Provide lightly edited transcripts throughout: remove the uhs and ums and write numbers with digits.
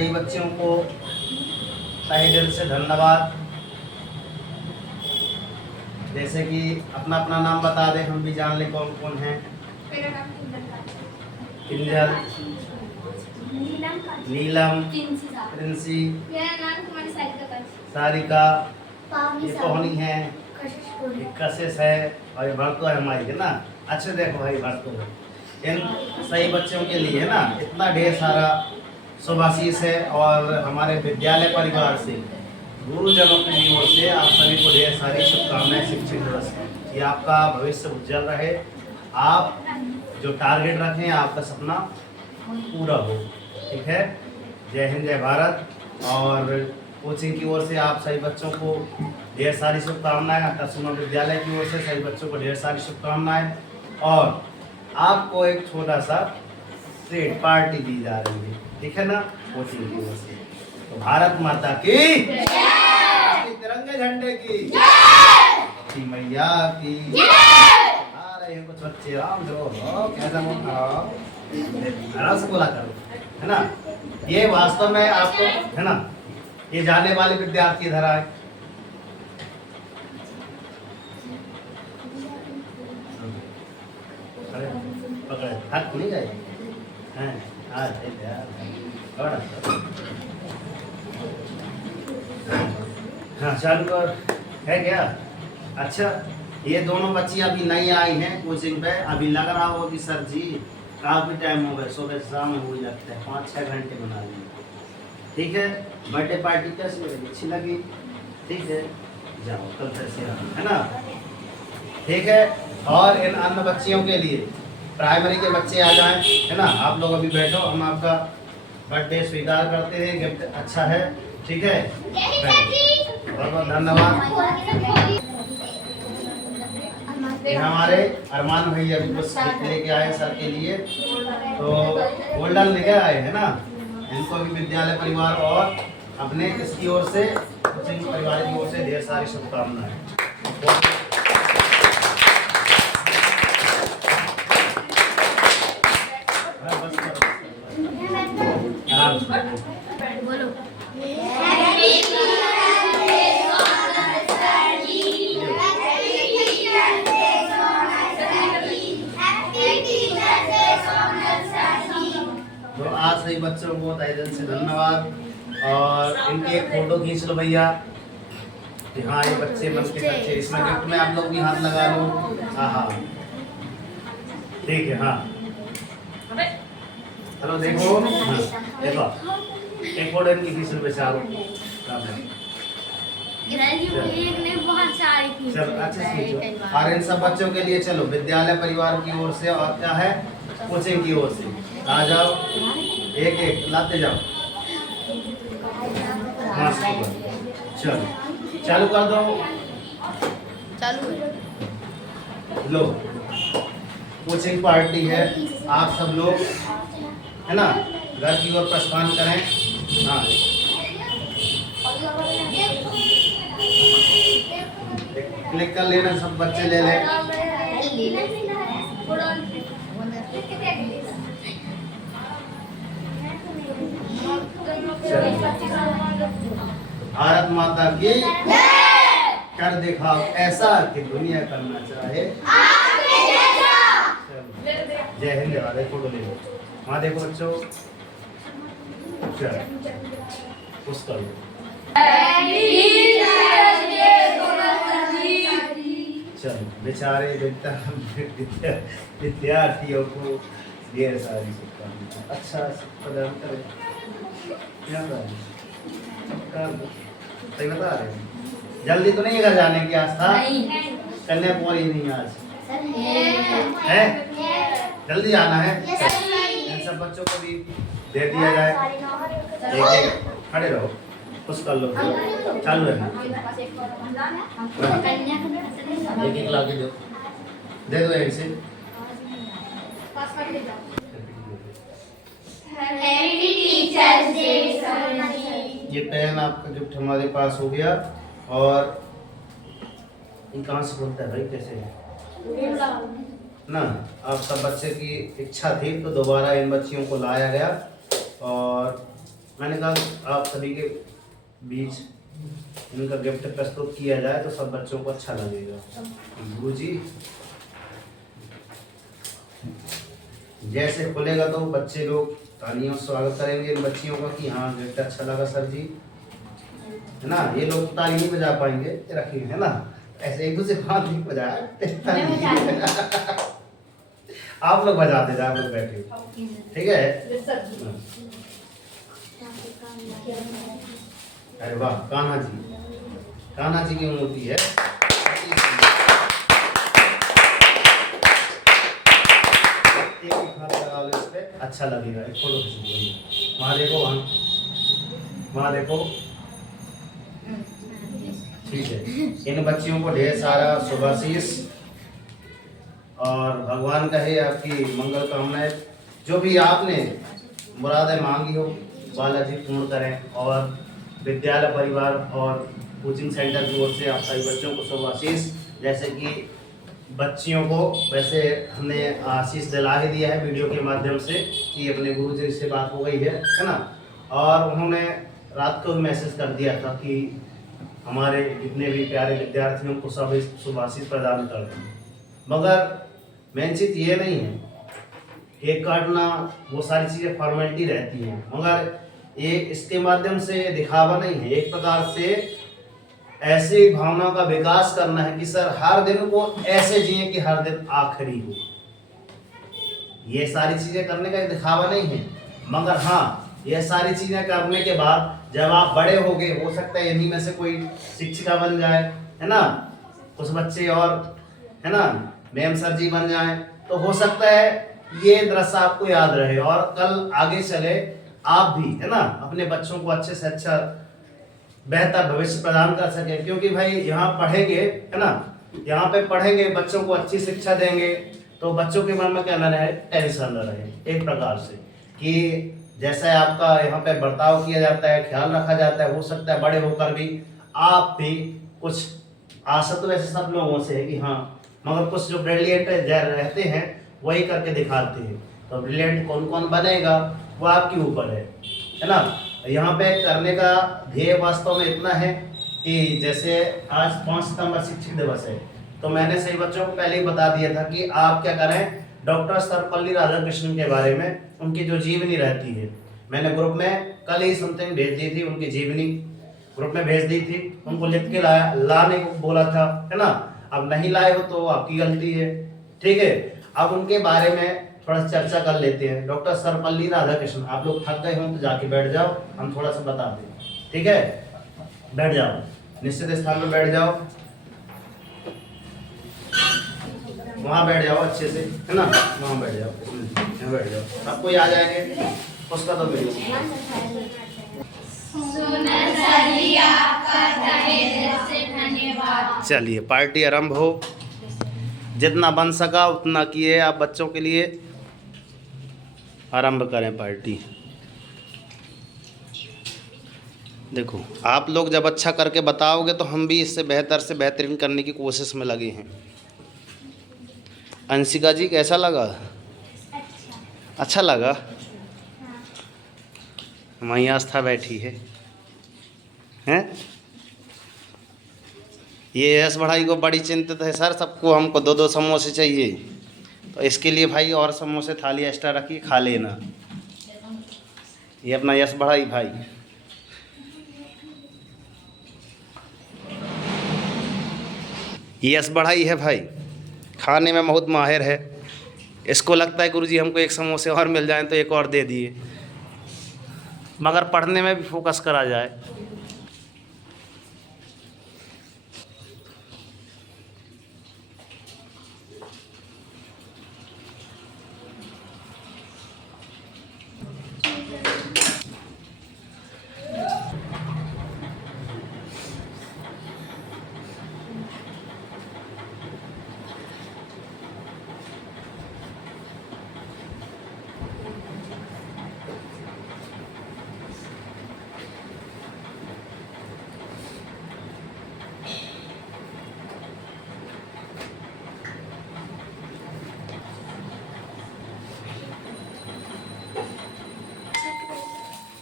सभी बच्चों को तहे दिल से धन्यवाद। जैसे कि अपना अपना नाम बता दें, हम भी जान लें कौन कौन है। मेरा नाम किंजल, नीलम, किंजल, प्रिंसी, मेरा नाम तुम्हारी सारिका, ये कौनी है, ये कशिश है और ये भरतो है हमारी, है ना। अच्छे देखो भाई भरतो है। इन सही बच्चों के लिए है ना इतना ढेर सारा शुभ आशीष है। और हमारे विद्यालय परिवार से, गुरुजनों की ओर से आप सभी को ढेर सारी शुभकामनाएं शिक्षक दिवस की। कि आपका भविष्य उज्जवल रहे, आप जो टारगेट रखें आपका सपना पूरा हो। ठीक है, जय हिंद, जय भारत। और कोचिंग की ओर से आप सभी बच्चों को ढेर सारी शुभकामनाएं। अक्सुमा विद्यालय की ओर से सभी बच्चों को ढेर सारी शुभकामनाएं। और आपको एक छोटा सा ट्रीट पार्टी दी जा रही है, ठीक है ना, कोचिंग की ओर से। तो भारत माता की तिरंगे झंडे की मैया की आ रहे हैं कुछ बच्चे, राम जो कैसा आराम से बोला करो, है ना। ये वास्तव में आपको, है ना, ये जाने वाले विद्यार्थी इधर आए। पकड़े थक नहीं गए हैं, हाँ चालू कर है क्या। अच्छा, ये दोनों बच्ची अभी नई आई हैं कोचिंग पे। अभी लग रहा हो कि सर जी काफ़ी टाइम हो गए, सुबह शाम हो जाता है, 5-6 घंटे बना लिए। ठीक है, बर्थडे पार्टी कैसी लगी, अच्छी लगी, ठीक है, जाओ कल फिर से आओ, है ना। ठीक है, और इन अन्य बच्चियों के लिए प्राइमरी के बच्चे आ जाएं, है ना। आप लोग अभी बैठो, हम आपका बर्थडे स्वीकार करते हैं, गिफ्ट अच्छा है, ठीक है। बहुत बहुत धन्यवाद। ये हमारे अरमान भैया भी कुछ लेके आए सर के लिए, तो गोल्डन लेके आए, है ना। इनको भी विद्यालय परिवार और अपने इसकी ओर से, कोचिंग परिवार की ओर से ढेर सारी शुभकामनाएं। तो आज सही बच्चों को तहे दिल से धन्यवाद। और इनके एक फोटो खींच लो भैया। हाँ, ये बच्चे मन के बच्चे, इसमें गिफ्ट में आप लोग भी हाथ लगा लो। हाँ, ठीक है, हाँ चलो देखो, हाँ देखो, एक फोटो इनकी खींच लो बेचारो। चलो अच्छे से खींचो। और इन सब बच्चों के लिए चलो विद्यालय परिवार की ओर से और क्या है कोचिंग की ओर से आ जाओ, एक एक लाते जाओ। चलो चालू कर दो, चालू लो। कोचिंग पार्टी है, आप सब लोग, है ना, घर की ओर प्रस्थान करें। हाँ, क्लिक कर लेना, सब बच्चे ले लें। भारत माता की कर दिखाओ ऐसा कि दुनिया करना चाहे। जय हिंद, जय भारत। फोटो ले लो, वहाँ देखो बच्चों, चलो उस कर लो। चलो बेचारे विद्यार्थियों को ढेर सारी शुभकामनाएं, अच्छा प्रदान करें। क्या सही बता रहे हैं, जल्दी तो नहीं घर जाने की आस्था, कन्याकुमारी नहीं आज है, जल्दी आना है। इन सब बच्चों को भी दे दिया जाए, एक एक खड़े रहो, कुछ कर लो, चालू है, एक एक ला के दो, दे दो एक से। ये पेन आपका गिफ्ट हमारे पास हो गया। और ये कहाँ से खुलता है भाई, कैसे ना। आप सब बच्चे की इच्छा थी तो दोबारा इन बच्चियों को लाया गया और मैंने कहा आप सभी के बीच इनका गिफ्ट प्रस्तुत किया जाए तो सब बच्चों को अच्छा लगेगा। गुरु जी जैसे खुलेगा तो बच्चे लोग तालियों से स्वागत करेंगे इन बच्चियों का कि हाँ गिफ्ट अच्छा लगा सर जी, है ना। ये लोग ताली नहीं बजा पाएंगे, रखिए, है ना। ऐसे एक दूसरे हाथ नहीं बजाया आप लोग बजाते जाए, आप लोग बैठे, ठीक है। अरे वाह, कान्हा जी की मूर्ति है। एक हाथ लगा लो इस पे, अच्छा लगेगा। एक फोटो खींच, वहाँ देखो, वहाँ देखो, ठीक है। इन बच्चियों को ढेर सारा शुभाशीष और भगवान कहे आपकी मंगल कामनाएं, जो भी आपने मुरादें मांगी हो बालाजी पूर्ण करें। और विद्यालय परिवार और कोचिंग सेंटर की ओर से आप सभी बच्चों को शुभाशीष। जैसे कि बच्चियों को वैसे हमने आशीष दिला ही दिया है वीडियो के माध्यम से कि अपने गुरु जी से बात हो गई है ना। और उन्होंने रात को मैसेज कर दिया था कि हमारे जितने भी प्यारे विद्यार्थियों को सब शुभाशीष प्रदान कर दें। मगर मेन चीज़ ये नहीं है, केक काटना वो सारी चीज़ें फॉर्मेलिटी रहती हैं, मगर ये इसके माध्यम से दिखावा नहीं है। एक प्रकार से ऐसी भावना का विकास करना है कि सर हर दिन को ऐसे जिए कि हर दिन आखिरी हो। ये सारी चीज़ें करने का एक दिखावा नहीं है, मगर हाँ ये सारी चीज़ें करने के बाद जब आप बड़े होगे, हो सकता है इन्हीं में से कोई शिक्षिका बन जाए, है ना, कुछ बच्चे और, है ना, मैम सर जी बन जाएं, तो हो सकता है ये दृश्य आपको याद रहे और कल आगे चले आप भी, है ना, अपने बच्चों को अच्छे से अच्छा बेहतर भविष्य प्रदान कर सके। क्योंकि भाई यहाँ पढ़ेंगे, है ना, यहाँ पे पढ़ेंगे, बच्चों को अच्छी शिक्षा देंगे तो बच्चों के मन में क्या न रहे, टेंशन न रहे। एक प्रकार से कि जैसा आपका यहाँ पे बर्ताव किया जाता है, ख्याल रखा जाता है, हो सकता है बड़े होकर भी आप भी कुछ, आशा तो वैसे सब लोगों से है कि हाँ, मगर कुछ जो ब्रिलियंट रहते हैं वही करके दिखाते हैं। तो ब्रिलियंट कौन कौन बनेगा वो आपके ऊपर है ना। यहाँ पे करने का ध्येय वास्तव में इतना है कि जैसे आज 5 सितंबर शिक्षक दिवस है, तो मैंने सही बच्चों को पहले ही बता दिया था कि आप क्या करें, डॉक्टर सर्वपल्ली राधाकृष्णन के बारे में, उनकी जो जीवनी रहती है, मैंने ग्रुप में कल ही समथिंग भेज दी थी, उनकी जीवनी ग्रुप में भेज दी थी, उनको लिख के लाने को बोला था, है ना। अब नहीं लाए हो तो आपकी गलती है, ठीक है। अब उनके बारे में थोड़ा चर्चा कर लेते हैं। डॉक्टर सर्वपल्ली राधाकृष्णन, आप लोग थक गए हो तो जाके बैठ जाओ, हम थोड़ा सा बता दें, ठीक है। बैठ जाओ, निश्चित स्थान पर बैठ जाओ, वहाँ बैठ जाओ अच्छे से, है ना, वहाँ बैठ जाओ, यहाँ बैठ जाओ, सब कोई आ जाएंगे। उसका तो वीडियो चलिए पार्टी आरंभ हो। जितना बन सका उतना किए आप बच्चों के लिए, आरंभ करें पार्टी। देखो आप लोग जब अच्छा करके बताओगे तो हम भी इससे बेहतर से बेहतरीन करने की कोशिश में लगे हैं। अंशिका जी कैसा लगा? अच्छा लगा। वहीं आस्था बैठी है, हैं? ये यश बढ़ाई को बड़ी चिंतित है सर, सबको हमको 2-2 समोसे चाहिए, तो इसके लिए भाई और समोसे थाली एक्स्ट्रा रखिए, खा लेना। ये अपना यश बढ़ाई भाई, यश बढ़ाई है भाई, खाने में बहुत माहिर है। इसको लगता है गुरुजी हमको 1 समोसे और मिल जाए तो एक और दे दिए, मगर पढ़ने में भी फोकस करा जाए।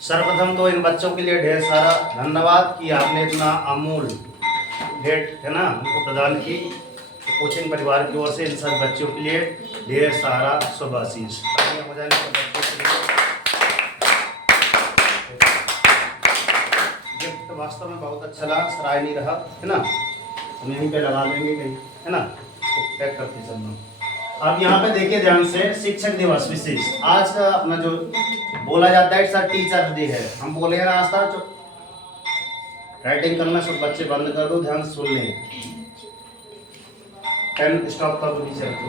सर्वप्रथम तो इन बच्चों के लिए ढेर सारा धन्यवाद कि आपने इतना अमूल भेंट है ना उनको प्रदान की। तो कोचिंग परिवार की ओर से इन सब बच्चों के लिए ढेर सारा शुभ आशीष हो जाने के बच्चों के लिए गिफ्ट वास्तव में बहुत अच्छा लगा, सराय नहीं रहा है ना। हम यहीं पे लगा देंगे कहीं है ना, इसको पैक करके चलना। अब यहाँ पे देखिए ध्यान से, शिक्षक दिवस विशेष आज का अपना जो बोला जाता है सर टीचर डे है। हम बोले हैं रास्ता जो राइटिंग करना सब बच्चे बंद कर दो, ध्यान से सुन लें, पेन स्टॉप कर दो टीचर को।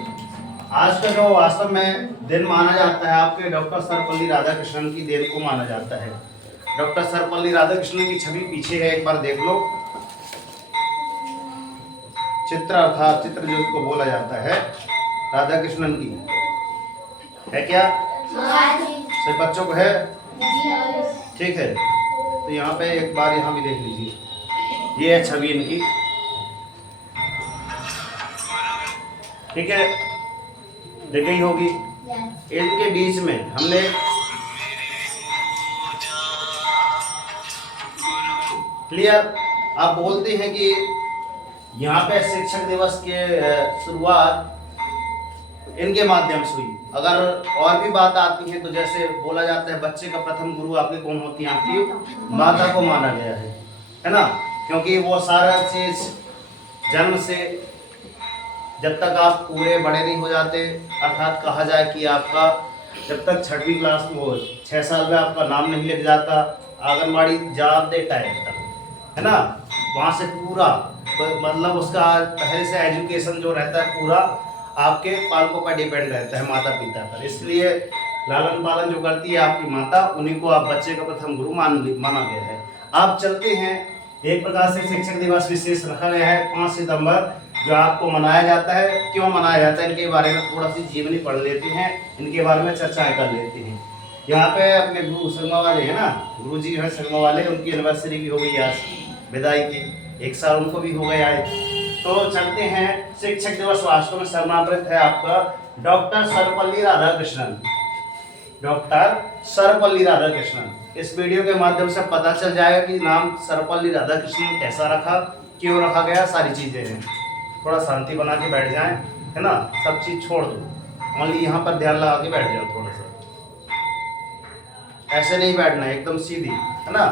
आज का जो वास्तव में दिन माना जाता है आपके डॉक्टर सर्वपल्ली राधाकृष्णन की देन को माना जाता है। डॉक्टर सर्वपल्ली राधाकृष्णन की छवि पीछे है, एक बार देख लो। चित्र अर्थात चित्र जो उसको बोला जाता है राधाकृष्णन की है क्या? सब बच्चों को है, ठीक है। तो यहाँ पे एक बार यहाँ भी देख लीजिए, ये है छवि इनकी, ठीक है, दिख गई होगी। इनके बीच में हमने क्लियर, आप बोलते हैं कि यहाँ पे शिक्षक दिवस के शुरुआत इनके माध्यम से हुई। अगर और भी बात आती है तो जैसे बोला जाता है बच्चे का प्रथम गुरु आपकी कौन होती है? आपकी माता को माना गया है ना, क्योंकि वो सारा चीज जन्म से जब तक आप पूरे बड़े नहीं हो जाते, अर्थात कहा जाए कि आपका जब तक 6वीं क्लास में हो, 6 साल में आपका नाम नहीं लिख जाता आंगनबाड़ी जाते टाइम तक, है ना, वहाँ से पूरा मतलब उसका पहले से एजुकेशन जो रहता है पूरा आपके पालकों पर डिपेंड रहता है, माता पिता पर। इसलिए लालन पालन जो करती है आपकी माता, उन्हीं को आप बच्चे का प्रथम गुरु माना गया है। आप चलते हैं, एक प्रकार से शिक्षक दिवस विशेष रखा गया है 5 सितंबर जो आपको मनाया जाता है। क्यों मनाया जाता है इनके बारे में थोड़ा सी जीवनी पढ़ लेते हैं, इनके बारे में चर्चाएं कर लेते हैं। यहाँ पे अपने गुरु संगमा वाले है ना, गुरु जी हैं संगमा वाले, उनकी एनिवर्सरी भी हो गई आज विदाई की, 1 साल उनको भी हो गया है। तो चलते हैं, शिक्षक दिवस वास्तव में समर्पित है आपका डॉक्टर सर्वपल्ली राधाकृष्णन, डॉक्टर सर्वपल्ली राधाकृष्णन। इस वीडियो के माध्यम से पता चल जाएगा कि नाम सर्वपल्ली राधाकृष्णन कैसा रखा, क्यों रखा गया, सारी चीजें हैं। थोड़ा शांति बना के बैठ जाएं, है ना, सब चीज छोड़ दो, ओनली यहाँ पर ध्यान लगा के बैठ जाओ, थोड़ा सा ऐसे नहीं बैठना, एकदम सीधी, है ना।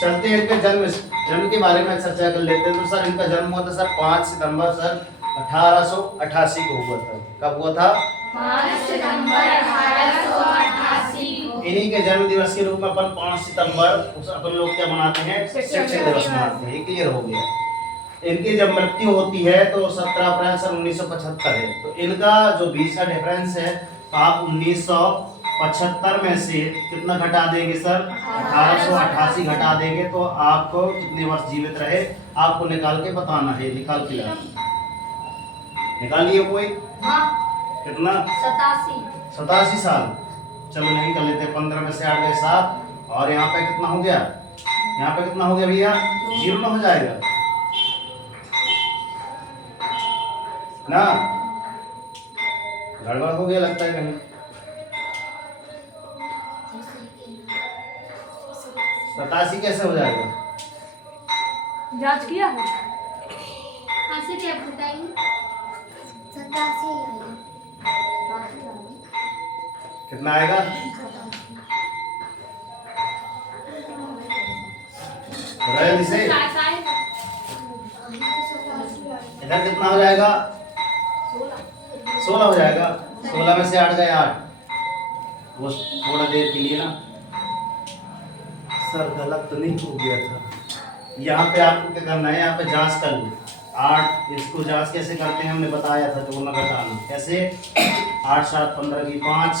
चलते हैं इनके जन्म के बारे में चर्चा कर लेते हैं। तो सर इनका जन्म हुआ था सर 5 सितंबर सर 1888 को हुआ था। कब हुआ था? 5 सितंबर 1888 को। इन्हीं के जन्म दिवस के रूप में अपन 5 सितंबर उस अपन लोग क्या मनाते हैं? शिक्षक दिवस मनाते हैं। ये क्लियर हो गया। इनकी जब मृत्यु होती है तो 17 अप्रैल सन 1975 है। तो इनका जो बीच का डिफरेंस है, तो आप 1975 में से कितना घटा देंगे सर? 1888 घटा देंगे तो आपको कितने वर्ष जीवित रहे आपको निकाल के बताना है। निकाल के निकालिए कोई। कितना? 87 साल। चलो नहीं कर लेते, 15 में से 8 गए 7 और यहाँ पे कितना हो गया? यहाँ पे कितना हो गया भैया? 0 ना हो जाएगा ना, गड़बड़ हो गया लगता है कहीं। 87 कैसे हो जाएगा? जांच किया है? ऐसे क्या बताइए? 87 कितना आएगा? रहे इसे इधर कितना हो जाएगा? 16 हो जाएगा। 16 में से 8 गए 8। वो थोड़ा देर के लिए ना सर गलत तो नहीं हो गया था। यहाँ पे आपको क्या करना है, यहाँ पे जांच कर लो। 8 इसको जांच कैसे करते हैं हमने बताया था, तो ना घटाना कैसे। 8 7 15 की 5,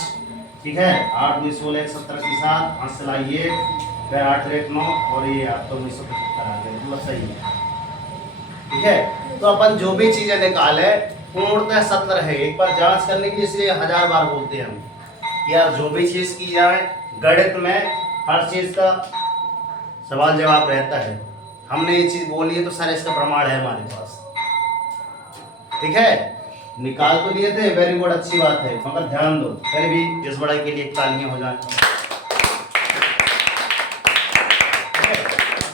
ठीक है। 8 2 16 1 17 की 7, 5 से लाइए, फिर 8 1 9 और ये आपको 1975 आ गया, मतलब सही है, ठीक है। तो अपन जो भी चीजें निकाले पूर्णतः सत्य रहे। एक बार जांच करने के लिए इसलिए 1000 बार बोलते हैं हम यार, जो भी चीज की जाए गणित में हर चीज का सवाल जवाब रहता है। हमने ये चीज बोली है तो सारे इसका प्रमाण है हमारे पास, ठीक है। निकाल तो लिए थे, वेरी गुड, अच्छी बात है, मगर ध्यान दो फिर भी इस बड़ाई के लिए तालियां हो जाए।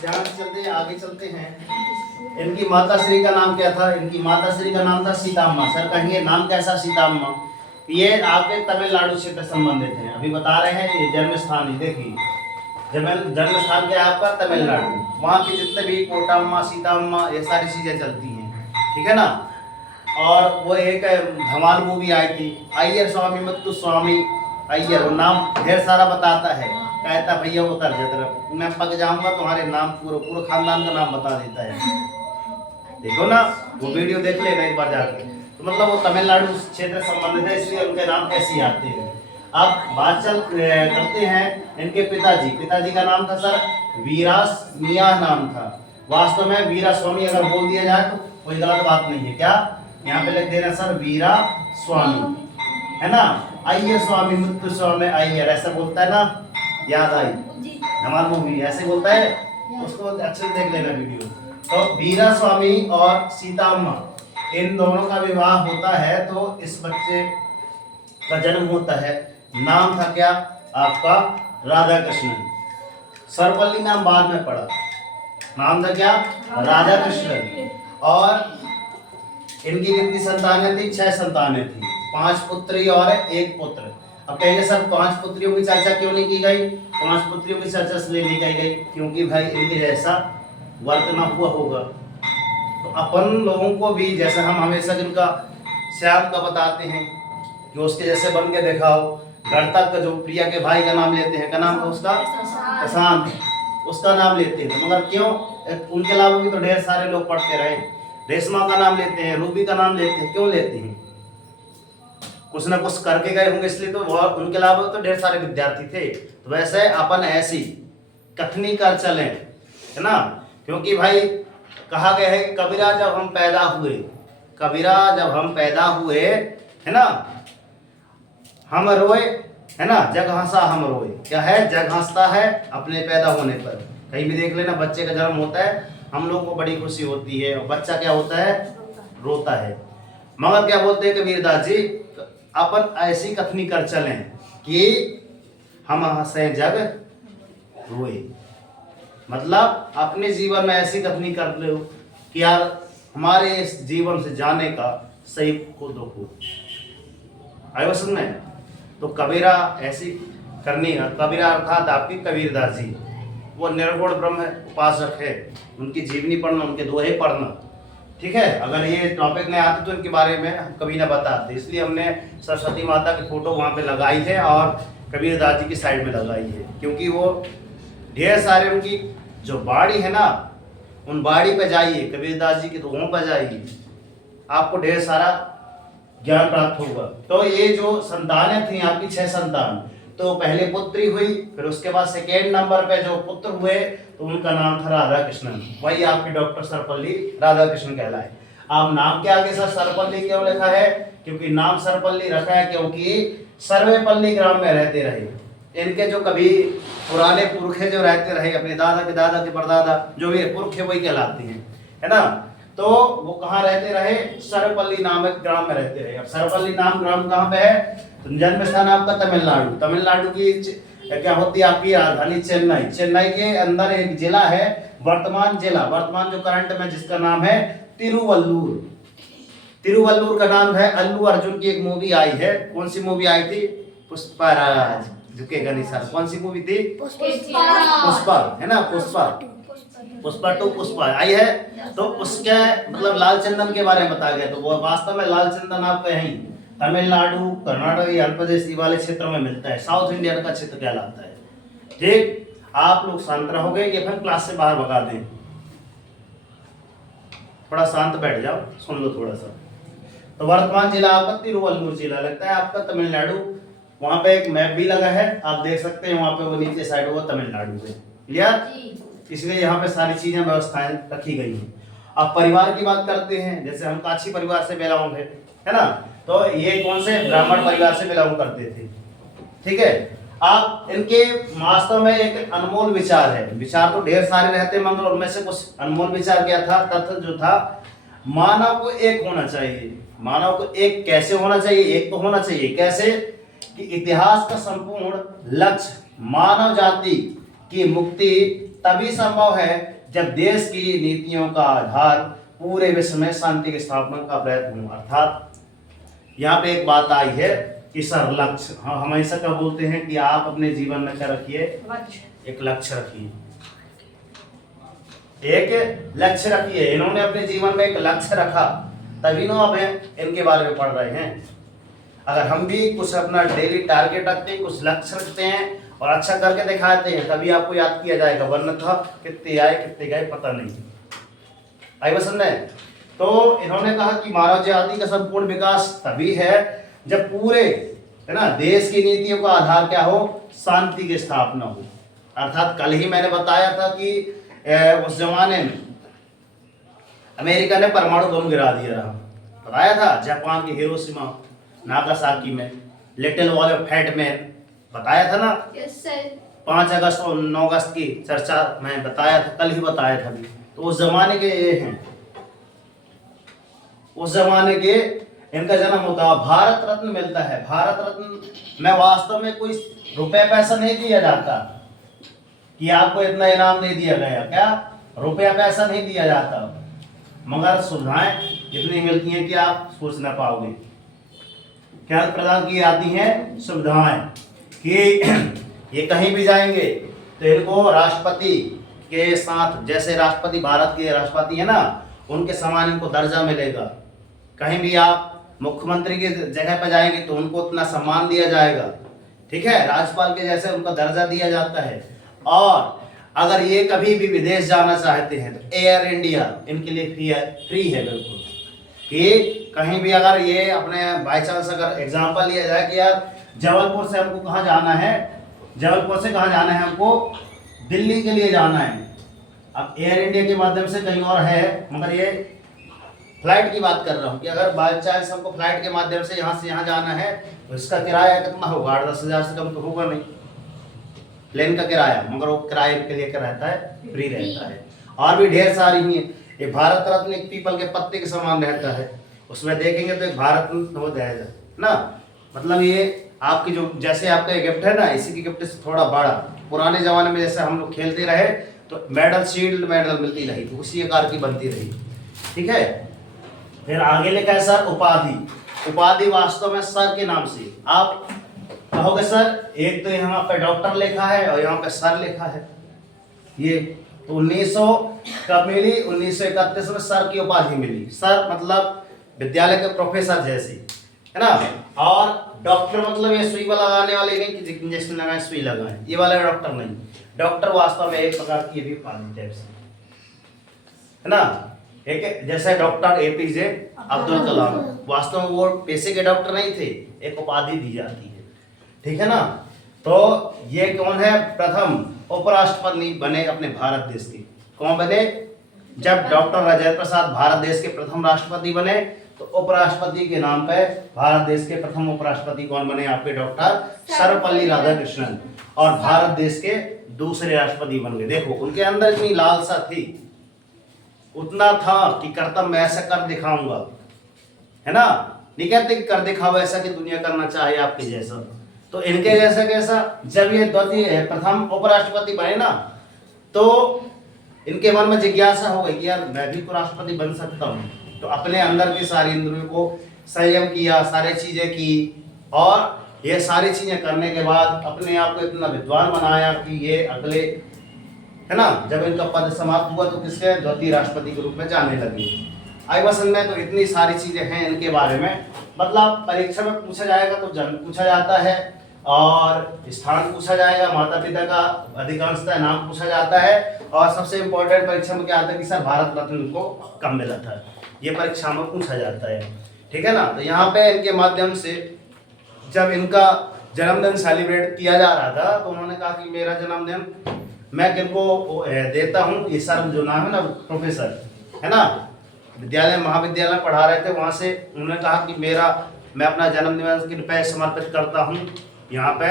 ध्यान से चलते हैं, आगे चलते हैं। इनकी माता श्री का नाम क्या था? इनकी माता श्री का नाम था सीताम्मा। सर कहेंगे नाम कैसा सीताम्मा? ये आपके तमिलनाडु क्षेत्र संबंधित हैं। अभी बता रहे हैं ये जन्म स्थान ही देखिए, जन्म स्थान क्या है आपका? तमिलनाडु। वहाँ के जितने भी कोटाम्मा, सीताम्मा, ये सारी चीजें चलती हैं, ठीक है ना। और वो एक धमाल मूवी आई थी, अय्यर स्वामी मुत्तु स्वामी अय्यर, वो नाम ढेर सारा बताता है, कहता भैया उतर जा तरफ, मैं पक जाऊंगा तुम्हारे नाम, पूरे खानदान का नाम बता देता है। देखो ना, वो वीडियो देख लेना एक बार जाकर। तो मतलब वो तमिलनाडु क्षेत्र संबंधित है, इसलिए उनके नाम ऐसे आते हैं। अब बात करते हैं इनके पिताजी का नाम था सर वीरास मिया नाम था। वास्तव में वीरा स्वामी अगर बोल दिया जाए तो कोई गलत बात नहीं है। क्या यहाँ पे लिख देना सर वीरा स्वामी, है ना। अय्यर स्वामी मुत्तु स्वामी अय्यर ऐसा बोलता है ना, याद आई हमारा मूवी ऐसे बोलता है, उसको अच्छे से देख लेना वीडियो। तो वीरा स्वामी और सीताम्मा इन दोनों का विवाह होता है, तो इस बच्चे का जन्म होता है। नाम था क्या आपका? राधा कृष्णन। सर्वपल्ली नाम बाद में पड़ा, नाम था क्या? राधा कृष्णन। और इनकी कितनी संतानें थी? 6 संतानें थी, 5 पुत्री और 1 पुत्र। अब कहेंगे सर 5 पुत्रियों की चर्चा क्यों नहीं की गई? 5 पुत्रियों की चर्चा इसलिए नहीं की गई क्योंकि भाई इनके जैसा वर्क ना हुआ होगा। तो अपन लोगों को भी जैसा हम हमेशा जिनका श्याम का बताते हैं कि उसके जैसे बन के दिखाओ। घटक का जो प्रिया के भाई का नाम लेते हैं, क्या नाम था उसका? प्रशांत, उसका नाम लेते हैं। मगर क्यों? उनके अलावा भी तो ढेर सारे लोग पढ़ते रहे। रेशमा का नाम लेते हैं, रूबी का नाम लेते हैं, क्यों लेते हैं? कुछ ना कुछ करके गए होंगे, इसलिए तो वह उनके अलावा तो ढेर सारे विद्यार्थी थे। तो वैसे अपन ऐसी कथनी कर चलें, है ना। क्योंकि भाई कहा गया है कि कबीरा जब हम पैदा हुए, कबीरा जब हम पैदा हुए, है ना, हम रोए, है ना, जग हंसा हम रोए। क्या है? जग हंसता है अपने पैदा होने पर। कहीं भी देख लेना, बच्चे का जन्म होता है, हम लोग को बड़ी खुशी होती है, और बच्चा क्या होता है? रोता है। मगर क्या बोलते हैं कबीरदास जी, अपन ऐसी कथनी कर चलें कि हम हंसे जग रोए। मतलब अपने जीवन में ऐसी कथनी कर लो कि यार हमारे इस जीवन से जाने का सही को दुख हो। आए वो समझ में? तो कबीरा ऐसी करनी है। कबीरा अर्थात आपकी कबीरदास जी, वो निर्गुण ब्रह्म उपासक है। उनकी जीवनी पढ़ना, उनके दोहे पढ़ना, ठीक है। अगर ये टॉपिक नहीं आते तो इनके बारे में हम कभी ना बताते, इसलिए हमने सरस्वती माता की फोटो वहाँ पे लगाई है और कबीरदास जी की साइड में लगाई है, क्योंकि वो ढेर सारे उनकी जो बाड़ी है ना, उन बाड़ी पे जाइए, कबीरदास जी के दोहों पर जाइए, आपको ढेर सारा ज्ञान प्राप्त होगा। तो ये जो संतानें थी आपकी 6 संतान, तो पहले पुत्री हुई, फिर उसके बाद सेकेंड नंबर पे जो पुत्र हुए तो उनका नाम था राधा कृष्णन। वही आपके डॉक्टर सर्वपल्ली राधा कृष्णन कहलाए। अब नाम के आगे सर सर्वपल्ली क्यों लिखा है? क्योंकि नाम सर्वपल्ली रखा है क्योंकि सर्वेपल्ली ग्राम में रहते रहे। इनके जो कभी पुराने पुरखे जो रहते रहे, अपने दादा के परदादा जो भी पुरख है वही कहलाते हैं, है ना। तो वो कहाँ रहते रहे? सर्वपल्ली नामक ग्राम में रहते रहे। अब सर्वपल्ली नाम ग्राम कहाँ पे है? तो जन्म स्थान आपका तमिलनाडु। तमिलनाडु की क्या होती है आपकी राजधानी? चेन्नई। चेन्नई के अंदर एक जिला है, वर्तमान जो करंट में जिसका नाम है तिरुवल्लूर। तिरुवल्लूर का नाम है, अल्लू अर्जुन की एक मूवी आई है। कौन सी मूवी आई थी? पुष्पराज। झुकेगा नहीं सर, कौन सी मूवी थी? पुष्पा, है ना, पुष्पा 2 पुष्पा आई है। तो उसके मतलब लाल चंदन के बारे में बताया गया। तो वो वास्तव में लाल चंदन आपको यहीं तमिलनाडु, कर्नाटक या आंध्र प्रदेश वाले क्षेत्रों में मिलता है। साउथ इंडिया का क्षेत्र कहलाता है। ठीक, आप लोग शांत रहोगे, ये फिर क्लास से बाहर भगा दें। थोड़ा शांत बैठ जाओ, सुन लो थोड़ा सा। तो वर्तमान जिला आपका तिरुवल्लूर जिला लगता है आपका तमिलनाडु। वहां पे एक मैप भी लगा है, आप देख सकते हैं। वहां पे वो नीचे साइड हुआ तमिलनाडु से, क्लियर? इसलिए यहाँ पे सारी चीजें व्यवस्थाएं रखी गई हैं। अब परिवार की बात करते हैं, जैसे हम काछी परिवार से बिलोंग है ना। तो ये कौन से ब्राह्मण परिवार से बिलोंग करते थे, ठीक है। आप इनके वास्तव में एक अनमोल विचार है। विचार तो ढेर सारे रहते हैं, मगर उनमें से कुछ अनमोल विचार क्या था? तथ्य जो था, मानव को एक होना चाहिए। मानव को एक कैसे होना चाहिए? एक तो होना चाहिए कैसे कि इतिहास का संपूर्ण लक्ष्य मानव जाति की मुक्ति तभी संभव है जब देश की नीतियों का आधार पूरे विश्व में शांति की स्थापना का प्रयत्न हो। अर्थात यहाँ पे एक बात आई है कि सर लक्ष्य, हम हमेशा क्या बोलते हैं कि आप अपने जीवन में क्या रखिए, एक लक्ष्य रखिए, एक लक्ष्य रखिए। इन्होंने अपने जीवन में एक लक्ष्य रखा, तभी ना अब इनके बारे में पढ़ रहे हैं। अगर हम भी कुछ अपना डेली टारगेट रखते हैं, कुछ लक्ष्य रखते हैं और अच्छा करके दिखाते हैं, तभी आपको याद किया जाएगा, वरना था कितने आए कितने गए पता नहीं। आई बस में तो इन्होंने कहा कि मानव जाति का संपूर्ण विकास तभी है जब पूरे है ना देश की नीतियों का आधार क्या हो, शांति की स्थापना हो। अर्थात कल ही मैंने बताया था कि उस जमाने में अमेरिका ने परमाणु बम गिरा दिया रहा, बताया था, जापान के हिरोशिमा नागासाकी में, लिटिल वॉल ऑफ फैट में बताया था ना। Yes sir. 5 अगस्त और 9 अगस्त की चर्चा मैं बताया था, कल ही बताया था भी। तो उस जमाने के ये हैं, उस जमाने के इनका जन्म होता है, भारत रत्न मिलता है। भारत रत्न में वास्तव में कोई रुपया पैसा नहीं दिया जाता कि आपको इतना इनाम नहीं दिया गया, क्या रुपया पैसा नहीं दिया जाता, मगर सुविधाएं इतनी मिलती हैं कि आप सोच ना पाओगे। क्या प्रदान की जाती हैं, सुविधाएं, कि ये कहीं भी जाएंगे तो इनको राष्ट्रपति के साथ, जैसे राष्ट्रपति भारत के राष्ट्रपति है ना, उनके समान इनको दर्जा मिलेगा। कहीं भी आप मुख्यमंत्री की जगह पर जाएंगे तो उनको उतना सम्मान दिया जाएगा, ठीक है, राज्यपाल के जैसे उनका दर्जा दिया जाता है। और अगर ये कभी भी विदेश जाना चाहते हैं तो एयर इंडिया इनके लिए फ्री है बिल्कुल, कि कहीं भी अगर ये अपने बाई चांस अगर एग्जाम्पल लिया जाए कि यार जबलपुर से हमको कहाँ जाना है, जबलपुर से कहाँ जाना है, हमको दिल्ली के लिए जाना है। अब एयर इंडिया के माध्यम से कहीं और है, मगर ये फ्लाइट की बात कर रहा हूँ कि अगर बाई चांस हमको फ्लाइट के माध्यम से यहाँ जाना है तो इसका किराया कितना होगा, 8-10 हज़ार से कम तो होगा नहीं प्लेन का किराया, मगर वो किराए के लिए क्या रहता है, फ्री रहता है। और भी ढेर सारी ही है। ये भारत रत्न एक पीपल के पत्ते के समान रहता है, उसमें देखेंगे तो एक भारत रत्न हो जाएगा ना। मतलब ये आपकी जो जैसे आपका गिफ्ट है ना, इसी की गिफ्ट से थोड़ा बड़ा, पुराने जमाने में जैसे हम लोग खेलते रहे तो मेडल, शील्ड मेडल मिलती रही, तो उसी आकार की बनती रही, ठीक है। फिर आगे लिखा है सर उपाधि। उपाधि वास्तव में सर के नाम से आप कहोगे सर, एक तो यहाँ पे डॉक्टर लिखा है और यहाँ पे सर लिखा है। ये 1900 कब मिली, 1931 में सर की उपाधि मिली। सर मतलब विद्यालय के प्रोफेसर जैसी, है ना। और डॉक्टर मतलब ये सुई लगाने वाले नहीं कि इंजेक्शन लगाए सुई लगाए, ये वाला डॉक्टर नहीं। डॉक्टर वास्तव में एक प्रकार की भी उपाधि टाइप से, है ना। एक जैसे डॉक्टर एपीजे अब्दुल कलाम, वास्तव में वो पेशे के डॉक्टर नहीं थे, एक उपाधि दी जाती है, ठीक है ना। तो ये कौन है, प्रथम उपराष्ट्रपति बने अपने भारत देश के। कौन बने, जब डॉक्टर राजेंद्र प्रसाद भारत देश के प्रथम राष्ट्रपति बने तो उपराष्ट्रपति के नाम पे भारत देश के प्रथम उपराष्ट्रपति कौन बने, आपके डॉक्टर सर्वपल्ली राधाकृष्णन, और भारत देश के दूसरे राष्ट्रपति बन गए। देखो उनके अंदर इतनी लालसा थी, उतना था कि कर्तव्य मैं ऐसा कर दिखाऊंगा, है ना। नहीं कहते कि कर दिखाओ ऐसा कि दुनिया करना चाहे आपके जैसा, तो इनके जैसा कैसा। जब ये द्वितीय प्रथम उपराष्ट्रपति बने ना, तो इनके मन में जिज्ञासा हो गई कि यार मैं भी तो राष्ट्रपति बन सकता हूँ। तो अपने अंदर की सारी इंद्रियों को संयम किया, सारी चीजें की, और ये सारी चीजें करने के बाद अपने आप को इतना विद्वान बनाया कि ये अगले, है ना, जब इनका पद समाप्त हुआ तो किसके, द्वितीय राष्ट्रपति के रूप में जाने लगे। आई वसन में तो इतनी सारी चीजें हैं इनके बारे में। मतलब परीक्षा में पूछा जाएगा तो जन्म पूछा जाता है, और स्थान पूछा जाएगा, माता पिता का अधिकांशतः नाम पूछा जाता है, और सबसे इम्पोर्टेंट परीक्षा में क्या आता है कि सर भारत रत्न को कब मिला था, ये परीक्षा में पूछा जाता है, ठीक है ना। तो यहाँ पे इनके माध्यम से जब इनका जन्मदिन सेलिब्रेट किया जा रहा था तो उन्होंने कहा कि मेरा जन्मदिन मैं किनको देता हूँ। ये सर जो नाम है ना, प्रोफेसर है ना, विद्यालय महाविद्यालय पढ़ा रहे थे, वहाँ से उन्होंने कहा कि मैं अपना जन्मदिन किन पे समर्पित करता हूँ। यहाँ पे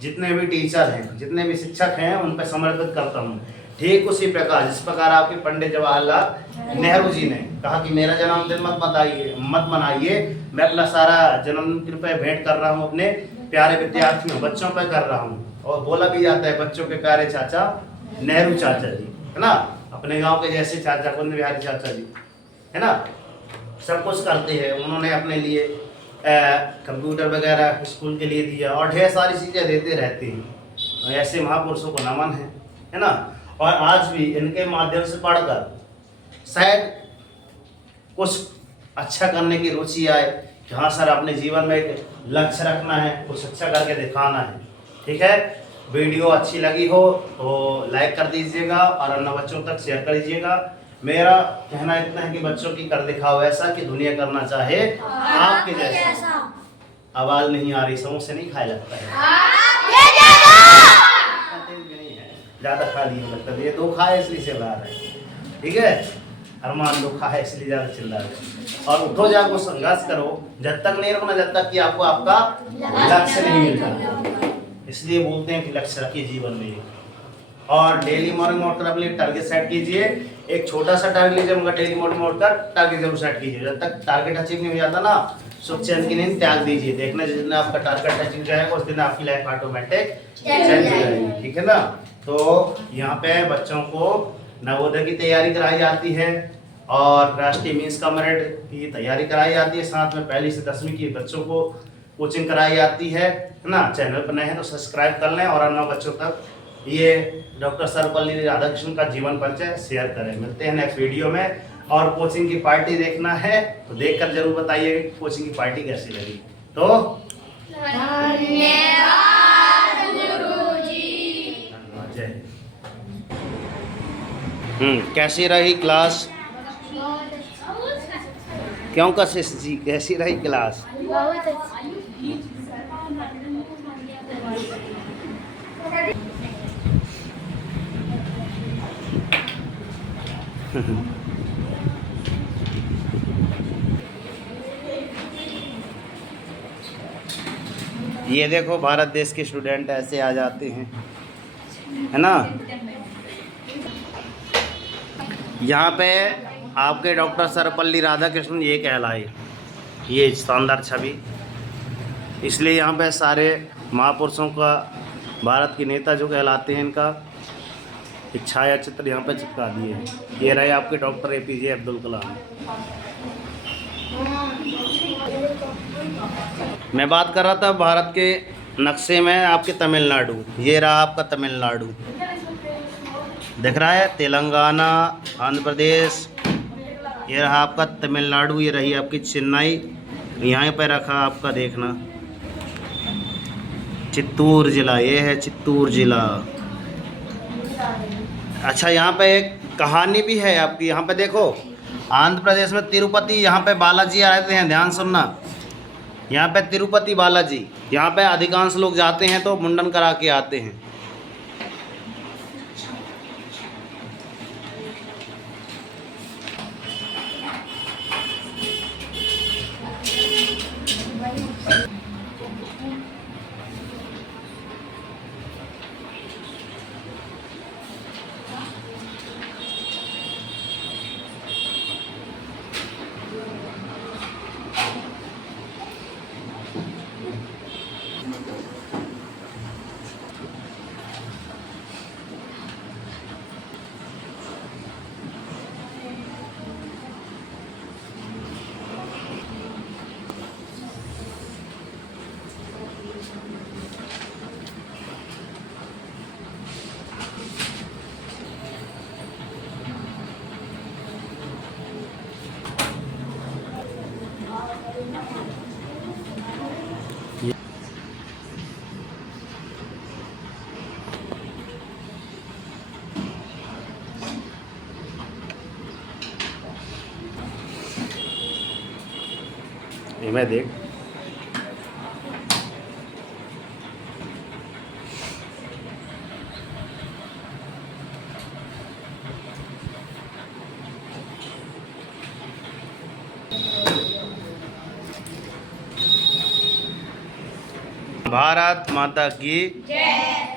जितने भी टीचर हैं, जितने भी शिक्षक हैं, उन पे समर्पित करता हूँ। ठीक उसी प्रकार जिस प्रकार आपके पंडित जवाहरलाल नेहरू जी ने कहा कि मेरा जन्मदिन मत मनाइए, मैं अपना सारा जन्मदिन पे भेंट कर रहा हूँ अपने प्यारे विद्यार्थियों, बच्चों पे कर रहा हूँ। और बोला भी जाता है बच्चों के प्यारे चाचा नेहरू चाचा जी, है ना, अपने गांव के जैसे चाचा कुंद बिहारी चाचा जी, है ना, सब कुछ करते हैं। उन्होंने अपने लिए कंप्यूटर वगैरह स्कूल के लिए दिया और ढेर सारी चीज़ें देते रहते हैं। ऐसे महापुरुषों को नमन है ना। और आज भी इनके माध्यम से पढ़कर शायद कुछ अच्छा करने की रुचि आए कि हाँ सर, अपने जीवन में एक लक्ष्य रखना है, कुछ अच्छा करके दिखाना है। ठीक है, वीडियो अच्छी लगी हो तो लाइक कर दीजिएगा और अन्य बच्चों तक शेयर कर दीजिएगा। मेरा कहना इतना है कि बच्चों की कर दिखाओ ऐसा कि दुनिया करना चाहे आपके जैसा। आवाज नहीं आ रही, समोसे नहीं खाया लगता है, ज्यादा खा लिया लगता है, ये दो खाए इसलिए चिल्ला रहे हैं। ठीक है, अरमान दो खाए इसलिए ज्यादा चिल्ला रहे हैं। और उठो, जाको संघर्ष करो, जब तक नहीं रुकना जब तक कि आपको आपका लक्ष्य नहीं मिलता। इसलिए बोलते हैं कि लक्ष्य रखिए जीवन में और डेली मॉर्निंग वॉक कर अपने टारगेट सेट कीजिए। एक छोटा सा टारगेट लीजिए, मगर डेली मॉर्निंग वॉक कर टारगेट जरूर सेट कीजिए। जब तक टारगेट अचीव नहीं हो जाता ना, सुख चैन की नींद त्याग दीजिए। देखना जिस दिन आपका टारगेट अचीव जाएगा उस दिन आपकी लाइफ ऑटोमेटिक चेंज हो जाएगी। ठीक है ना। तो यहाँ पे बच्चों को नवोदय की तैयारी कराई जाती है और राष्ट्रीय मींस का मेरिट की तैयारी कराई जाती है। साथ में पहली से 10वीं की बच्चों को कोचिंग कराई जाती है ना। चैनल पर नए हैं तो सब्सक्राइब कर लें और अन्य बच्चों तक ये डॉक्टर सर्वपल्ली राधाकृष्णन का जीवन परिचय शेयर करें। मिलते हैं नेक्स्ट वीडियो में। और कोचिंग की पार्टी देखना है तो देखकर जरूर बताइए कोचिंग की पार्टी कैसी लगी। तो धन्यवाद गुरुजी। जय। कैसी रही क्लास? क्यों कशिश जी, कैसी रही क्लास? बहुत अच्छी। ये देखो भारत देश के स्टूडेंट ऐसे आ जाते हैं, है ना। यहाँ पे आपके डॉक्टर सर्वपल्ली राधाकृष्णन ये कहलाए, ये शानदार छवि। इसलिए यहाँ पे सारे महापुरुषों का, भारत के नेता जो कहलाते हैं, इनका एक छाया चित्र यहाँ पे चिपका दिए। ये रहे आपके डॉक्टर APJ अब्दुल कलाम। मैं बात कर रहा था भारत के नक्शे में आपके तमिलनाडु, ये रहा आपका तमिलनाडु दिख रहा है, तेलंगाना, आंध्र प्रदेश, ये रहा आपका तमिलनाडु, ये रही आपकी चेन्नई, यहाँ पे रखा आपका देखना चित्तूर जिला, ये है चित्तूर जिला। अच्छा, यहाँ पे एक कहानी भी है आपकी। यहाँ पे देखो आंध्र प्रदेश में तिरुपति, यहाँ पे बालाजी रहते हैं, ध्यान सुनना। यहाँ पे तिरुपति बालाजी, यहाँ पे अधिकांश लोग जाते हैं तो मुंडन करा के आते हैं। ये मैं देख, भारत माता की जय।